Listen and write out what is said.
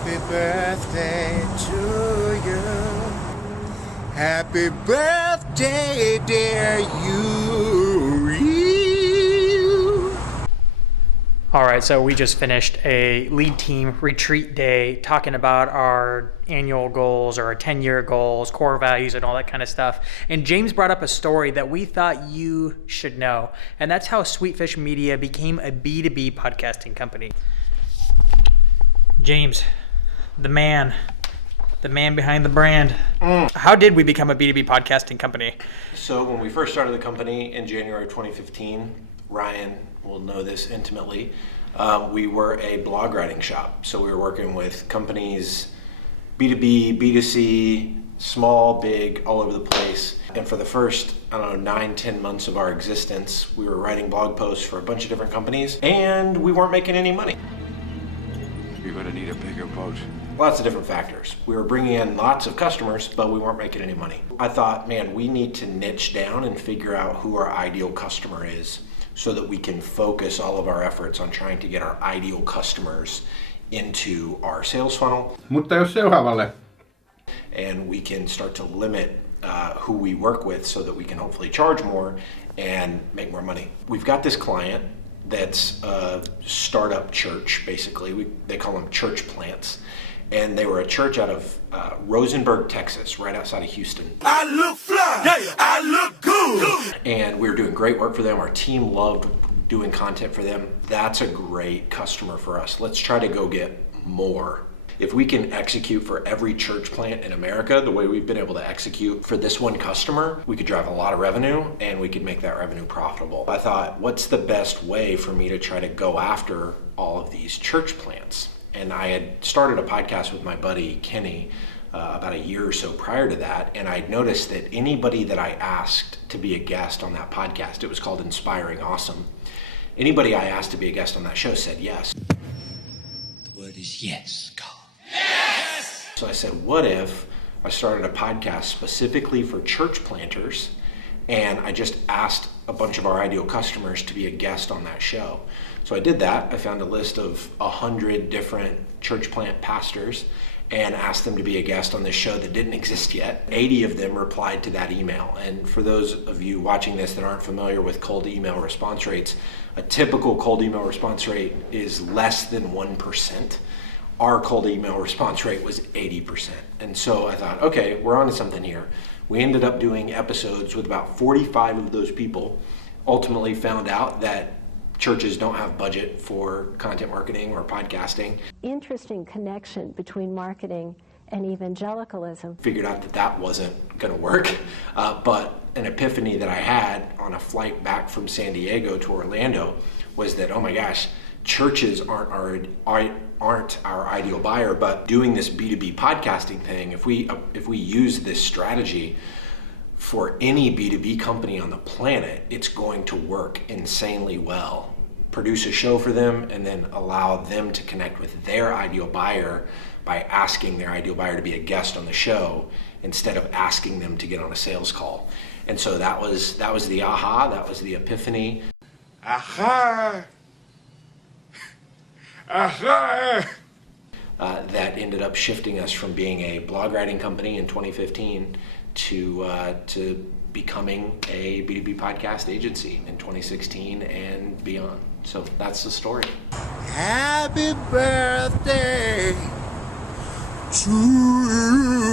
Happy birthday to you. Happy birthday, dear you. All right, so we just finished a lead team retreat day talking about our annual goals or our 10-year goals, core values, and all that kind of stuff. And James brought up a story that we thought you should know, and that's how Sweetfish Media became a B2B podcasting company. James, the man behind the brand. How did we become a B2B podcasting company? So when we first started the company in January of 2015, Ryan will know this intimately, we were a blog writing shop. So we were working with companies, B2B, B2C, small, big, all over the place. And for the first, 9-10 months of our existence, we were writing blog posts for a bunch of different companies, and we weren't making any money. You're gonna need a bigger boat. Lots of different factors. We were bringing in lots of customers, but we weren't making any money. I thought, man, we need to niche down and figure out who our ideal customer is so that we can focus all of our efforts on trying to get our ideal customers into our sales funnel. Mutta jos seuraavalle. And we can start to limit who we work with so that we can hopefully charge more and make more money. We've got this client that's a startup church, basically. They call them church plants. And they were a church out of Rosenberg, Texas, right outside of Houston. I look fly, yeah, I look good. And we were doing great work for them. Our team loved doing content for them. That's a great customer for us. Let's try to go get more. If we can execute for every church plant in America the way we've been able to execute for this one customer, we could drive a lot of revenue and we could make that revenue profitable. I thought, what's the best way for me to try to go after all of these church plants? And I had started a podcast with my buddy Kenny about a year or so prior to that, and I'd noticed that anybody that I asked to be a guest on that podcast, it was called Inspiring Awesome, anybody I asked to be a guest on that show said yes. The word is yes, God. So I said, what if I started a podcast specifically for church planters and I just asked a bunch of our ideal customers to be a guest on that show? So I did that. I found a list of 100 different church plant pastors and asked them to be a guest on this show that didn't exist yet. 80 of them replied to that email. And for those of you watching this that aren't familiar with cold email response rates, a typical cold email response rate is less than 1%. Our cold email response rate was 80%. And so I thought, okay, we're onto something here. We ended up doing episodes with about 45 of those people. Ultimately found out that churches don't have budget for content marketing or podcasting. Interesting connection between marketing and evangelicalism. Figured out that that wasn't gonna work, but an epiphany that I had on a flight back from San Diego to Orlando was that, oh my gosh, churches aren't our ideal buyer, but doing this B2B podcasting thing, if we use this strategy for any B2B company on the planet, it's going to work insanely well. Produce a show for them and then allow them to connect with their ideal buyer by asking their ideal buyer to be a guest on the show instead of asking them to get on a sales call. And so that was the aha, that was the epiphany. Aha! Aha! That ended up shifting us from being a blog writing company in 2015 to becoming a B2B podcast agency in 2016 and beyond. So that's the story. Happy birthday to you.